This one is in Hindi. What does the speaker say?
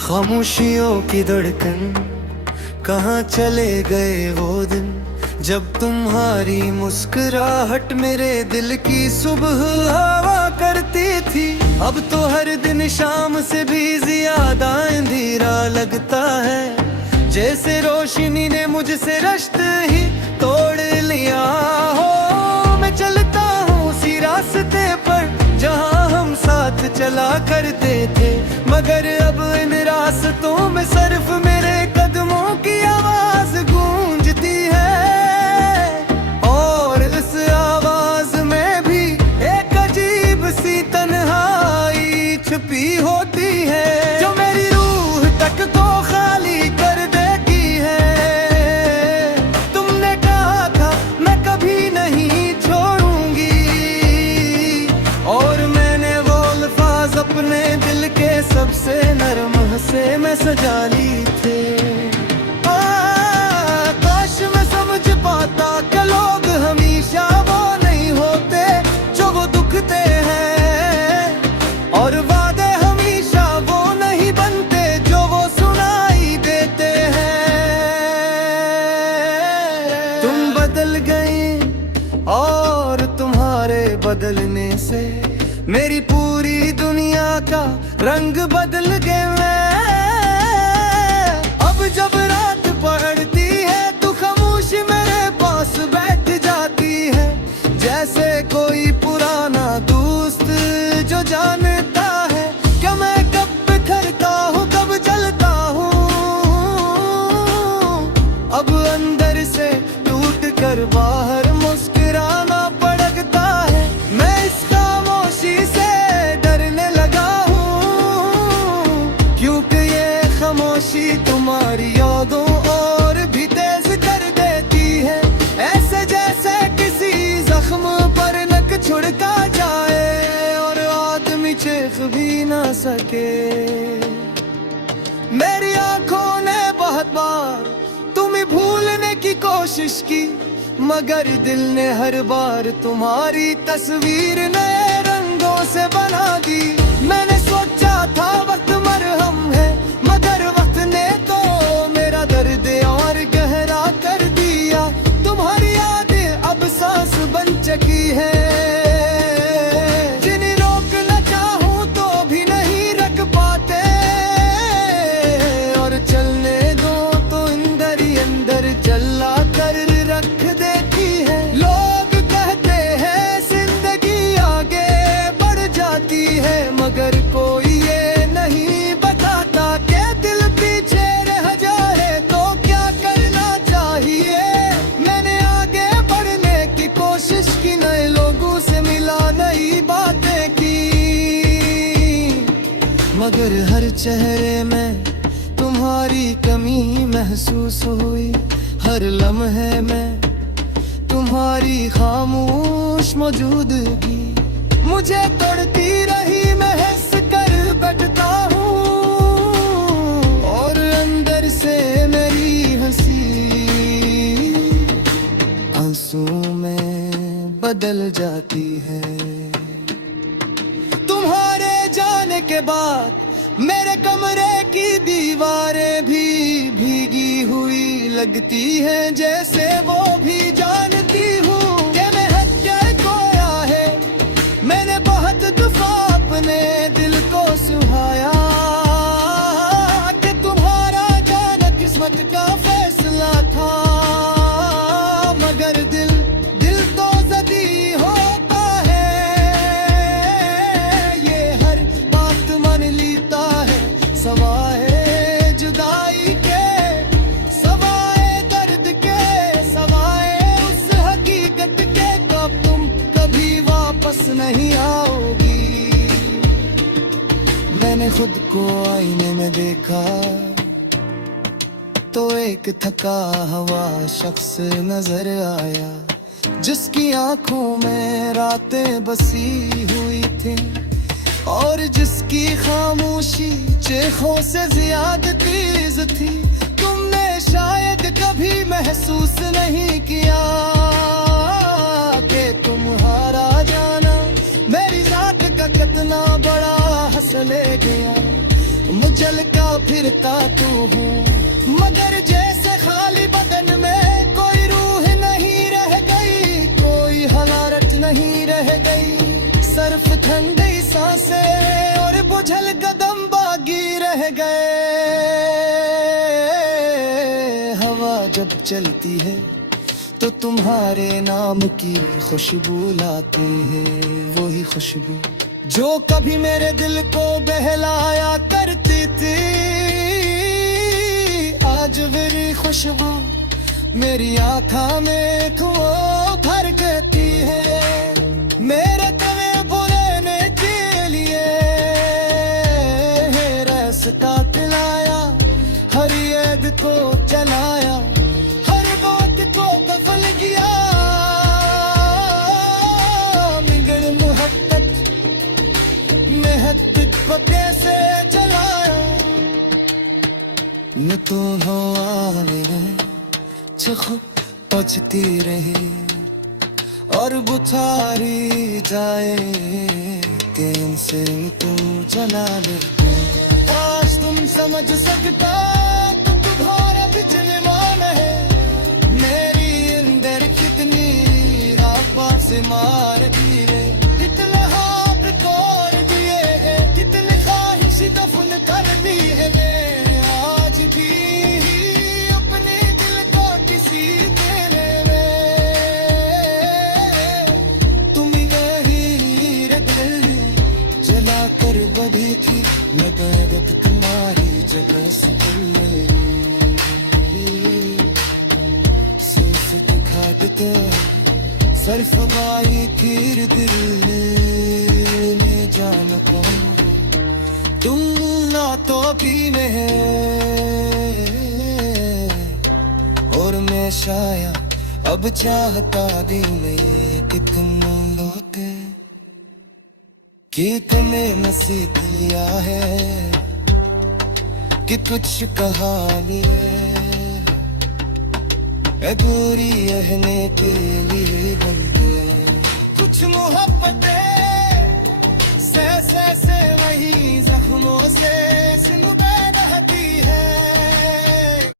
खामोशियों की धड़कन, कहाँ चले गए वो दिन जब तुम्हारी मुस्कुराहट मेरे दिल की सुबह हवा करती थी। अब तो हर दिन शाम से भी ज्यादा अंधेरा लगता है, जैसे रोशनी ने मुझसे रास्ते ही तोड़ लिया हो। मैं चलता हूँ उसी रास्ते पर जहाँ हम साथ चला करते थे, मगर अब इन रास्तों में सिर्फ मेरे कदमों की आवाज गूंजती है। और इस आवाज में भी एक अजीब सी तन्हाई छुपी होती है, जो मेरी रूह तक को खाली कर देती है। तुमने कहा था मैं कभी नहीं छोड़ूंगी, और मैंने वो अल्फाज अपने दिल के सबसे नरम से मैं सजा ली थे। काश मैं समझ पाता कि लोग हमेशा वो नहीं होते जो वो दुखते हैं, और वादे हमेशा वो नहीं बनते जो वो सुनाई देते हैं। तुम बदल गई और तुम्हारे बदलने से मेरी पूरी दुनिया का रंग बदल गया। अब जब रात पड़ती है तो खामोशी मेरे पास बैठ जाती है, जैसे कोई पुराना दोस्त जो जानता है कि मैं कब बिखरता हूँ कब जलता हूँ। अब अंदर से टूट कर बाहर मुस्कुराना पड़ता है। मैं इस खामोशी से डरने लगा हूँ, क्योंकि ये खामोशी तुम्हारी यादों और भी तेज कर देती है, ऐसे जैसे किसी जख्म पर नक छुड़का जाए और आदमी चीख भी ना सके। मेरी आंखों ने बहुत बार तुम्हें भूलने की कोशिश की, मगर दिल ने हर बार तुम्हारी तस्वीर नए रंगों से बना दी। मैंने सोचा था वक्त मरहम है, मगर वक्त ने तो मेरा दर्द और गहरा कर दिया। तुम्हारी यादें अब सांस बन चुकी है, जिन्हें रोकना चाहूं तो भी नहीं रख पाते, और चलने दो तो अंदर ही अंदर जला कर रख देती है। लोग कहते हैं जिंदगी आगे बढ़ जाती है, मगर कोई ये नहीं बताता कि दिल पीछे रह जाए तो क्या करना चाहिए। मैंने आगे बढ़ने की कोशिश की, नए लोगों से मिला, नई बातें की, मगर हर चेहरे में तुम्हारी कमी महसूस हुई। हर लम्हे में तुम्हारी खामोश मौजूदगी मुझे तोड़ती रही। मैं हंस कर बैठता हूँ और अंदर से मेरी हंसी आंसू में बदल जाती है। तुम्हारे जाने के बाद मेरे कमरे की दीवारें भी भीगी हुई लगती हैं, जैसे वो भी जानती हूँ कि मैं हत्या खोया है। मैंने बहुत दफा अपने दिल को सुहाया कि तुम्हारा जाना किस्मत का फैसला था, मगर दिल तो जदी होता है। ये हर बात मान लेता है, सवाए जुदाई के, सवाए दर्द के, सवाए उस हकीकत के कब तुम कभी वापस नहीं आओगी। मैंने खुद को आईने में देखा तो एक थका हुआ शख्स नजर आया, जिसकी आंखों में रातें बसी हुई थी और जिसकी खामोशी चेखों से ज्यादा तेज थी। तुमने शायद कभी महसूस नहीं किया कि तुम्हारा जाना मेरी जात का कितना बड़ा हंस ले गया। मुझल का फिरता तू हूँ मगर जैसे खाली बदन में कोई रूह नहीं रह गई, कोई हरारत नहीं रह गई। सिर्फ ठंडी सांसें और बुझल कदम बागी रह गए। हवा जब चलती है तो तुम्हारे नाम की खुशबू लाते हैं, वही खुशबू जो कभी मेरे दिल को बहलाया करती थी। आज मेरी खुशबू मेरी आँखों में धुआं भर देती है। मेरे तुम्हें बुलाने के लिए रास्ता दिलाया, हर याद को जलाया, हर बात को दफन किया। मगर मोहब्बत मेहब्बत को कैसे जलाया। न तो हवा में चखो पचती रही और बुझारी जाए कि इनसे तू जला ले। आज तुम समझ सकता तो तुम्हारा बिजली मान है मेरी अंदर कितनी आपा से मार दी रे। कितने हाथ तोड़ दिए हैं, कितने ख्वाहिश दफन कर दी है। मैं आज भी अपने दिल को किसी तेरे में तुम नहीं दिल जला कर बधी थी। लगत तुम्हारी जगह से सोच दिखा देते सिर्फ माई फिर दिल ने जान को तुम ना तो भी में है और मैं शायद अब चाहता दिल में कितना लौटे कि तुम्हें नसीब लिया है कि कुछ कहानी है अधूरी रहने के लिए बन गए। कुछ मोहब्बतें से वही जख्मों से